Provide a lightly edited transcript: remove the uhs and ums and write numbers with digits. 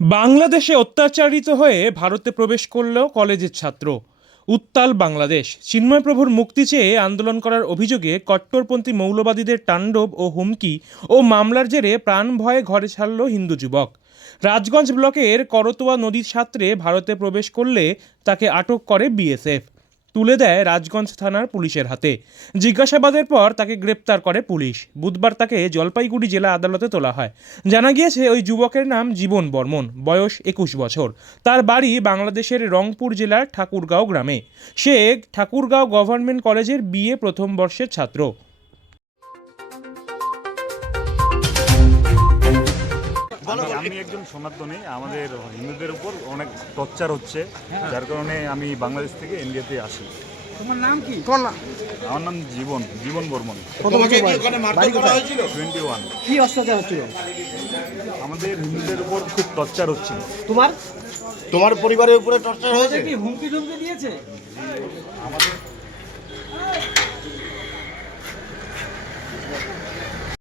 বাংলাদেশে অত্যাচারিত হয়ে ভারতে প্রবেশ করল কলেজের ছাত্র। উত্তাল বাংলাদেশ। চিন্ময় প্রভুর মুক্তি চেয়ে আন্দোলন করার অভিযোগে কট্টরপন্থী মৌলবাদীদের তাণ্ডব ও হুমকি ও মামলার জেরে প্রাণ ভয়ে ঘরে ছাড়ল হিন্দু যুবক। রাজগঞ্জ ব্লকের করতোয়া নদীর সাঁতরে ভারতে প্রবেশ করলে তাকে আটক করে বিএসএফ, তুলে দেয় রাজগঞ্জ থানার পুলিশের হাতে। জিজ্ঞাসাবাদের পর তাকে গ্রেপ্তার করে পুলিশ। বুধবার তাকে জলপাইগুড়ি জেলা আদালতে তোলা হয়। জানা গিয়েছে ওই যুবকের নাম জীবন বর্মন, বয়স 21 বছর। তার বাড়ি বাংলাদেশের রংপুর জেলার ঠাকুরগাঁও গ্রামে। সে ঠাকুরগাঁও গভর্নমেন্ট কলেজের বিএ প্রথম বর্ষের ছাত্র। আমি একজন সনাতনী। আমাদের হিন্দুদের উপর অনেক টর্চার হচ্ছে, যার কারণে আমি বাংলাদেশ থেকে ইন্ডিয়াতে আসি। তোমার নাম কি? আমার নাম জীবন বর্মন। কত বছর বয়স? বাড়ি কোথায়? 21। কি অত্যাচার হচ্ছিল? আমাদের হিন্দুদের উপর খুব টর্চার হচ্ছিল। তোমার পরিবারের উপরে টর্চার হয়েছে? কি হুমকি টুমকি দিয়েছে?